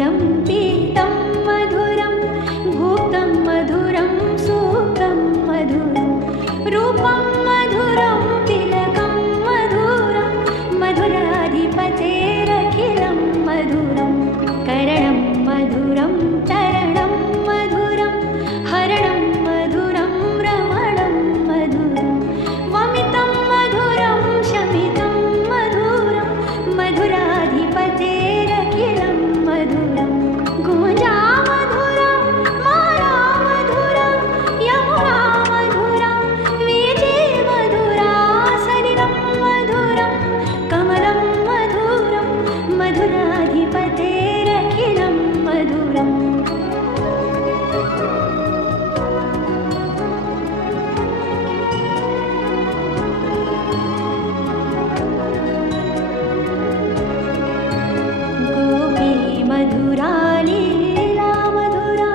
मधुरं पीतं मधुरं भुक्तं मधुरं सूक्तं मधुरं रूपं मधुरं तिलकं मधुरं मधुराधिपतेरखिलं मधुरं करणं मधुरं चरणं मधुरं हरणं मधुरं रमणं मधुरं वमितं मधुरं शमितं मधुरं मधुराधिपतेरखिलं मधुरं गुञ्जा मधुरं माला मधुरं यमुना मधुरं वीची मधुरा सलिलं मधुरं कमलं मधुरं मधुराधिपतेरखिलं मधुरम् गोपी मधुरा लीला मधुरा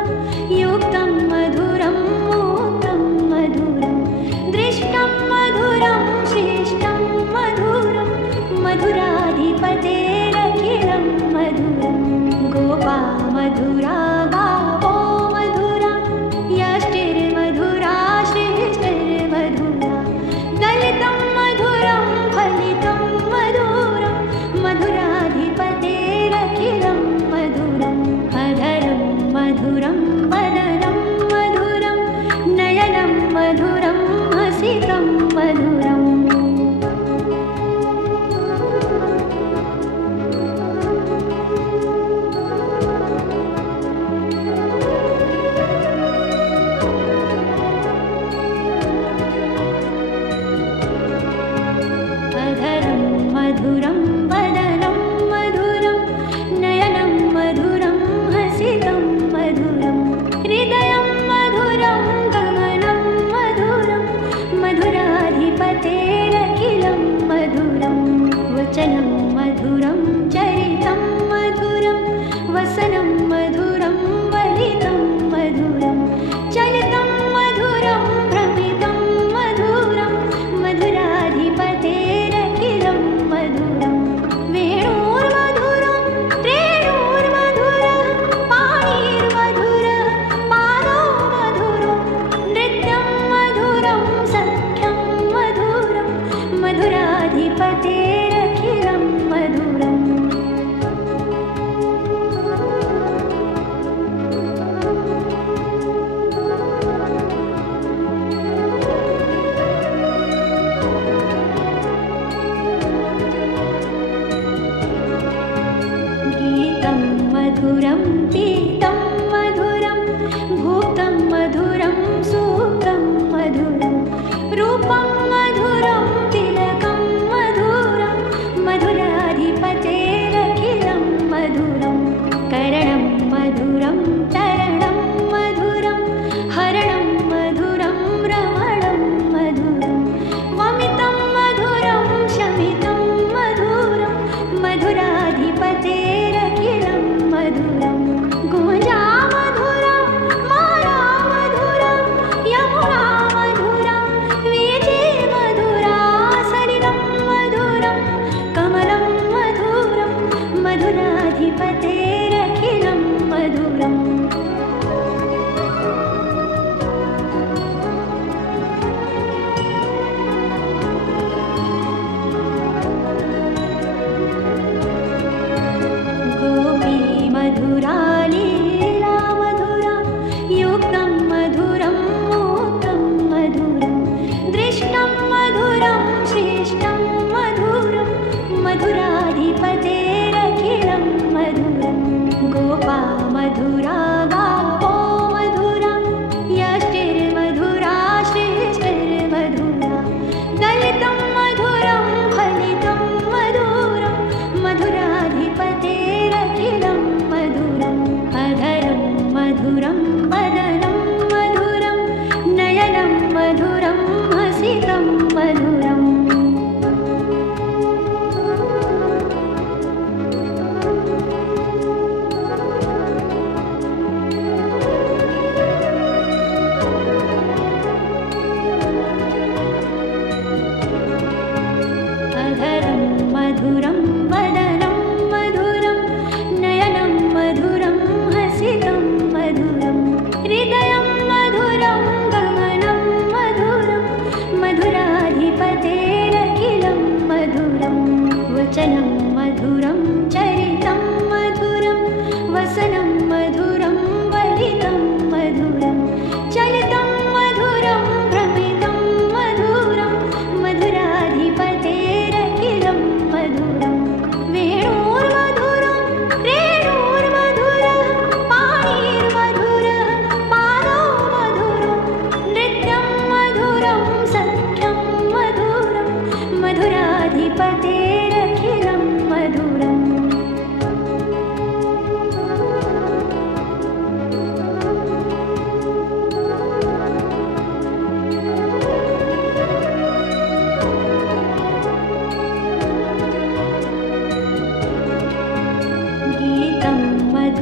युक्तं मधुरं मुक्तं मधुरं दृष्टं मधुरं श्रेष्ठं मधुरं मधुराधिपतेरखिलं मधुरं गोपा मधुरा गावो मधुरा यष्टिर्मधुरा श्रेष्ठिर्मधुरा दलितं मधुरं फलितं मधुरं मधुराधिपतेरखिलं मधुरम् अधरं मधुरं वदनं मधुरं नयनं मधुरं हसितं मधुरम् अधरं मधुरं वदनं मधुरं नयनं मधुरं हसितं मधुरं हृदयं मधुरं गमनं मधुरं मधुराधिपतेरखिलं मधुरं वचनं मधुरं चरितं मधुरं वसनं मधुरं वलितं मधुरं चलितं मधुरं भ्रमितं मधुरं मधुराधिपतेरखिलं मधुरं वेणुर्मधुरं रेणुर्मधुरः पाणिर्मधुरः पादौ मधुरं नृत्यं मधुरं सख्यं मधुरं मधुराधिपतेरखिलं मधुरम् गीतं मधुरं पीतं मधुरं भुक्तं मधुरं सूक्तं मधुरं रूपं मधुरं तिलकं मधुरं मधुराधिपतेरखिलं मधुरं करणं मधुरं चरणं मधुरं हरणं मधुरं रमणं मधुरं वमितं मधुरं शमितं मधुरं मधुराधिपतेरखिलं मधुरं गुञ्जा मधुरं माला मधुरं यमुना मधुरं वीची मधुरा सलिलं मधुरं कमलं मधुरं मधुराधिपतेरखिलं मधुरम् गोपी मधुरा लीला मधुरा युक्तं मधुरं मुक्तं मधुरं दृष्टं मधुरं श्रेष्ठं मधुरं मधुराधिपतेरखिलं मधुरं गोपा मधुरा गावो मधुरा यष्टिर्मधुरा श्रेष्ठिर्मधुरा दलितं मधुरं फलितं मधुरं मधुराधिपतेरखिलं मधुरम् अधरं मधुरं वदनं मधुरं नयनं मधुरं हसितं मधुरम्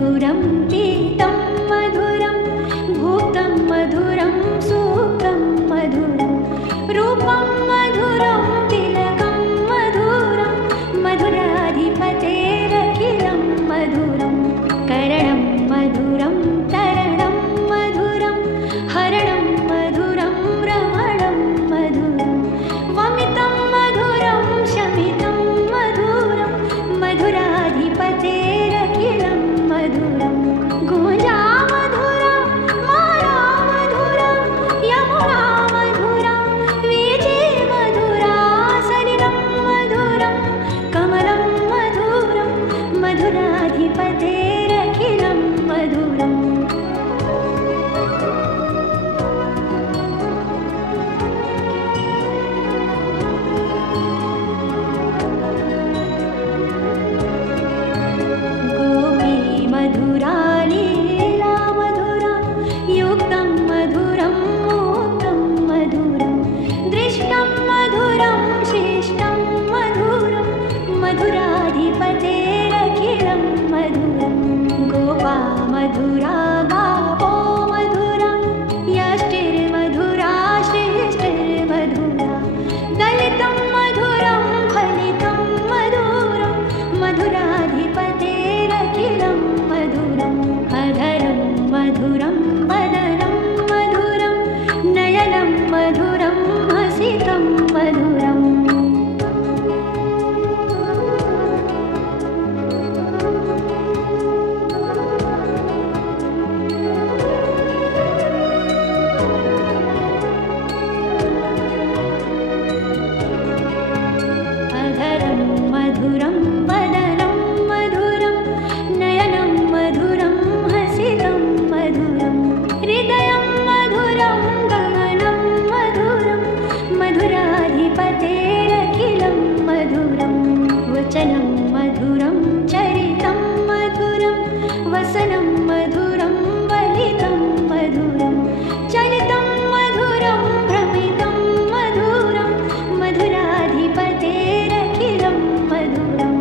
मधुरं पीतं मधुरं भुक्तं मधुरं सूक्तं मधुरं रूपं मधुरं तिलकं मधुरं मधुराधिपतेरखिलं मधुरं करणं मधुरं तरणं मधुरं हरणं मधुरं रमणं मधुरं वमितं मधुरं शमितं मधुरं मधुराधिपतेरखिलं मधुरं गुंजा मधुरा माला मधुरा यमुना मधुरा वीची मधुरा सलिलं मधुरं कमलं मधुरं मधुराधिपतेरखिलं मधुरम् गोपी मधुरा लीला मधुरा युक्तं मधुरं मुक्तं मधुरं दृष्टं मधुरं शिष्टं मधुरं मधुराधिपतेरखिलं मधुरं गोपा मधुरा गावो मधुरा यष्टिर्मधुरा श्रेष्ठिर्मधुरा दलितं मधुरं फलितं मधुरं मधुराधिपतेरखिलं मधुरम् अधरं मधुरं वदनं मधुरं नयनं मधुरं हसितं मधुरम् अधरं मधुरं वदनं मधुरं नयनं मधुरं हसितं मधुरं हृदयं मधुरं गमनं मधुरं मधुराधिपतेरखिलं मधुरं वचनं मधुरं चरितं मधुरं वसनं मधुरं वलितं मधुरं चलितं मधुरं भ्रमितं मधुरं मधुराधिपतेरखिलं मधुरं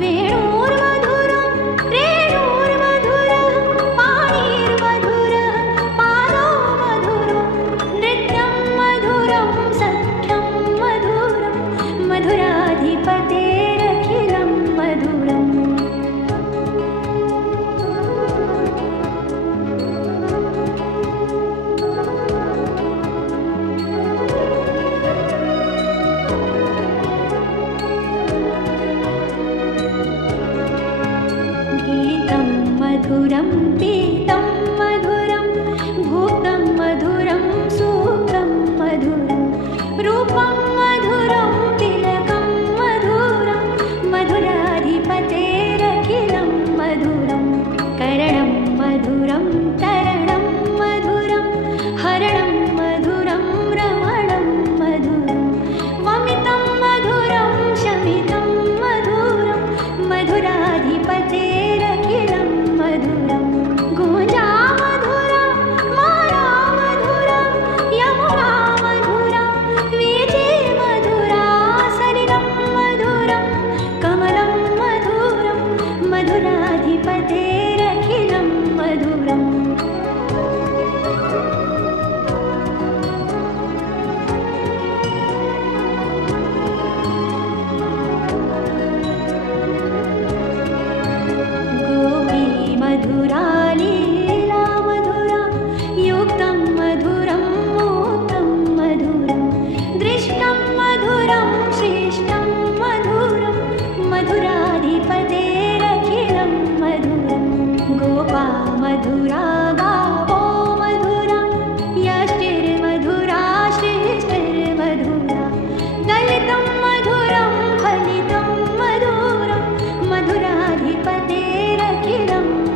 वेणुर्मधुरं रेणुर्मधुरः पाणिर्मधुरः पादो मधुरो नृत्यं मधुरं सख्यं मधुरं मधुराधिपतेरखिलं मधुरम् गीतं मधुरं पीतं मधुरं भुक्तं मधुरं सूक्तं मधुरं रूपं मधुरं तिलकं मधुरं मधुराधिपतेरखिलं मधुरं करणं मधुरं तरणं मधुरं हरणं मधुरं रमणं मधुरं वमितं मधुरं शमितं मधुरं मधुराधिपतेरखिलं मधुरं गुंजा मधुरा माला मधुरा यमुना मधुरा वीची मधुरा सलिलं मधुरं कमलं मधुरं मधुराधिपतेरखिलं मधुरम् गोपी मधुरा लीला मधुरा युक्तं मधुरं मुक्तं मधुरं दृष्टं मधुरं शिष्टं मधुरं मधुराधिपतेरखिलं मधुरं गोपा मधुरा गावो मधुरा यष्टिर्मधुरा श्रेष्ठिर्मधुरा दलितं मधुरं फलितं मधुरं मधुराधिपतेरखिलं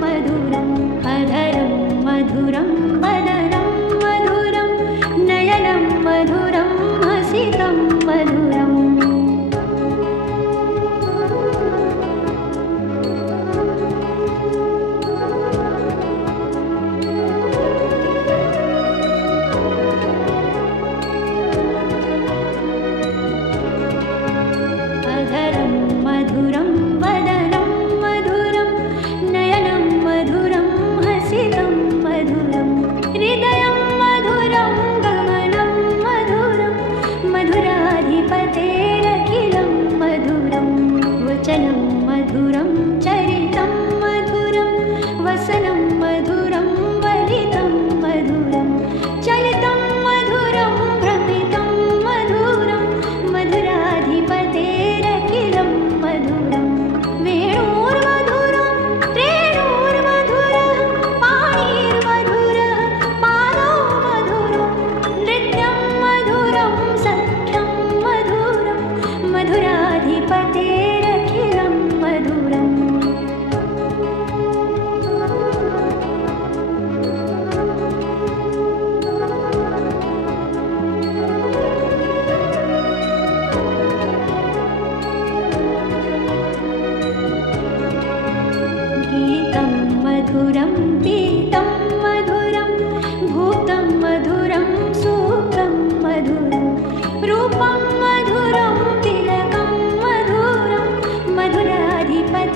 मधुरम् अधरं मधुरं वदनं मधुरं नयनं मधुरं हसितं मधुरम् मधुरं पीतं मधुरं भूतं मधुरं सूक्तं मधुरं रूपं मधुरं तिलकं मधुरं मधुराधिपतेरखिलं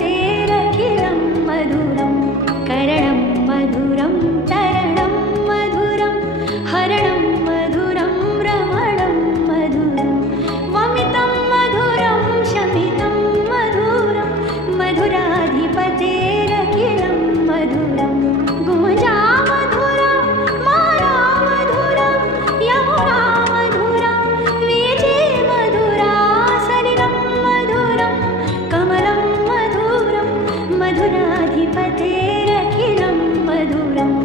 मधुरं करणं मधुरं चरणं मधुरं हरणं मधुरं रमणं मधुरं वमितं मधुरं शमितं मधुरं मधुराधिपतेरखिलं मधुरं गुंजा मधुरा माला मधुरं यमुना मधुरा वीजे मधुरा सलिलं मधुरं कमलं मधुरं मधुराधिपतेरखिलं मधुरम्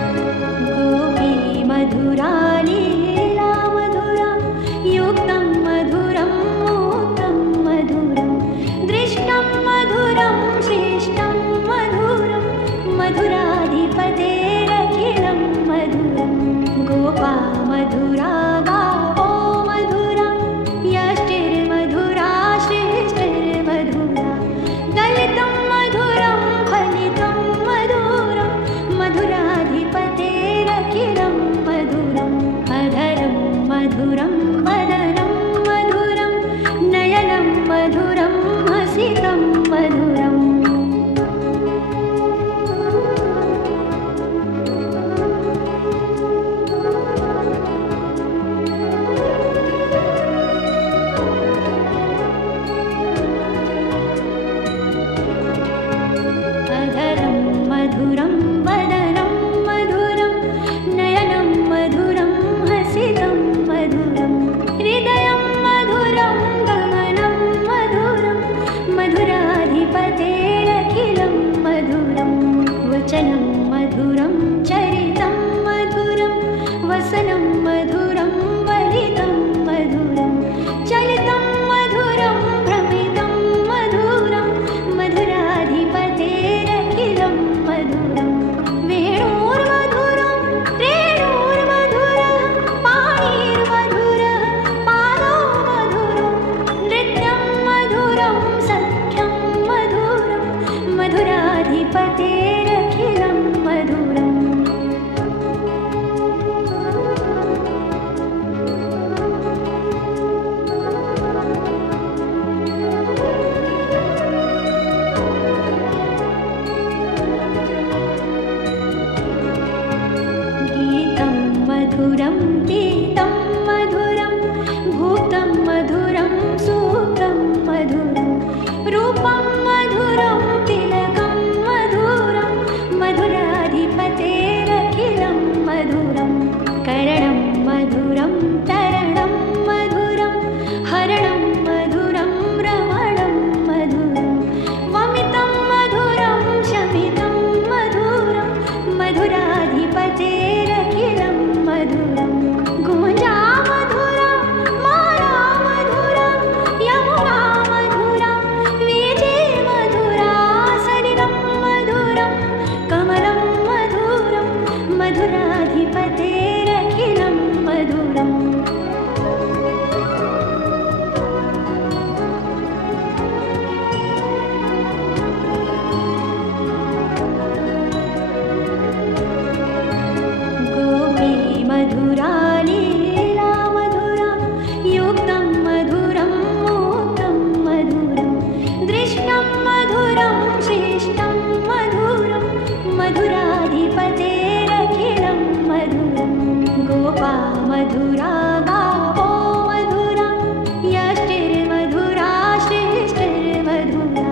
गोपी मधुरा लीला मधुरा युक्तं मधुरं मूतं मधुरं दृष्टं मधुरं श्रेष्ठं मधुरं मधुराधिपतेरखिलं मधुरं गोपा मधुरा गावो मधुरा यष्टिर्मधुरा श्रेष्ठिर्मधुरा दलितं मधुरं फलितं मधुरं मधुराधिपतेरखिलं मधुरम् अधरं मधुरं वदनं मधुरं नयनं मधुरं हसितं मधुरम् अधरं मधुरं वदनं मधुरं नयनं मधुरं हसितं मधुरं हृदयं मधुरं गमनं मधुरं मधुराधिपतेरखिलं मधुरं वचनं मधुरं चरितं मधुरं वसनं मधुरं वलितं मधुरं चलितं मधुरं भ्रमितं मधुरं मधुराधिपतेरखिलं मधुरं वेणुर्मधुरं रेणुर्मधुरः पाणिर्मधुरः पादौ मधुरं नृत्यं मधुरं सख्यं मधुरं मधुराधिपतेरखिलं मधुरम् गीतं मधुरं पीतं मधुरं भूतं मधुरं सूक्तं मधुरं रूपं मधुरं तिलकं मधुरं मधुराधिपतेरखिलं मधुरं करणं मधुरं चरणं मधुरं हरणं मधुरं रमणं मधुरं वमितं मधुरं शमितं मधुरं मधुराधिपतेरखिलं मधुरं गुंजा मधुरा माला मधुरा यमुना मधुरा वीजे मधुरा सलिलं मधुरं कमलं मधुरं मधुराधिपतेरखिलं मधुरम् गोपी मधुरा लीला मधुरा युक्तं मधुरं मूतं मधुरं दृष्टं मधुरं श्रेष्ठं मधुरं मधुराधिपतेरखिलं मधुरं गोपा मधुरा गावो मधुरा यष्टिर्मधुरा श्रेष्ठिर्मधुरा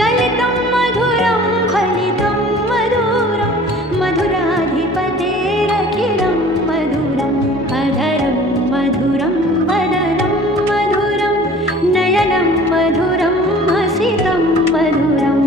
दलितं मधुरं फलितं मधुरं मधुराधिपतेरखिलं मधुरम् अधरं मधुरं वदनं मधुरं नयनं मधुरं हसितं मधुरम्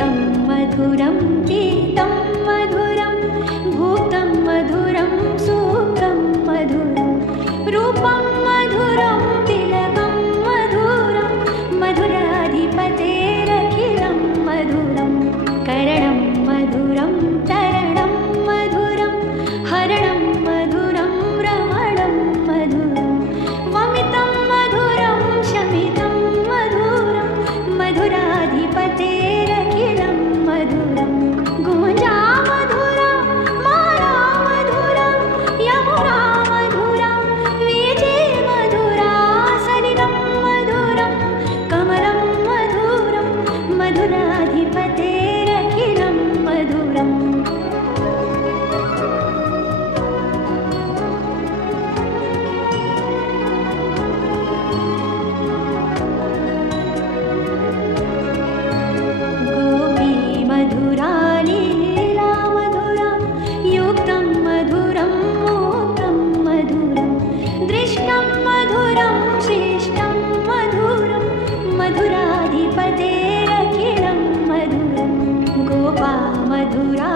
गीतं मधुरं गीतं मधुरं भूतं मधुरं सूक्तं मधुरं रूपं मधुरं तिलकं मधुरं मधुराधिपतेरखिलं मधुरं करणं मधुरं चरणं मधुरं हरणं मधुरं रमणं मधुरं वमितं मधुरं शमितं मधुरं मधुराधिपतेरखिलं मधुरं गुञ्जा मधुरा माला मधुरा यमुना मधुरा वीजे मधुरा सलिलं मधुरं कमलं मधुरं मधुराधिपतेरखिलं मधुरम् गोपी मधुरा लीला मधुरा युक्तं मधुरं मुक्तं मधुरं दृष्टं मधुरं श्रेष्ठं मधुरं मधुराधिपतेरखिलं मधुरं गोपा मधुरा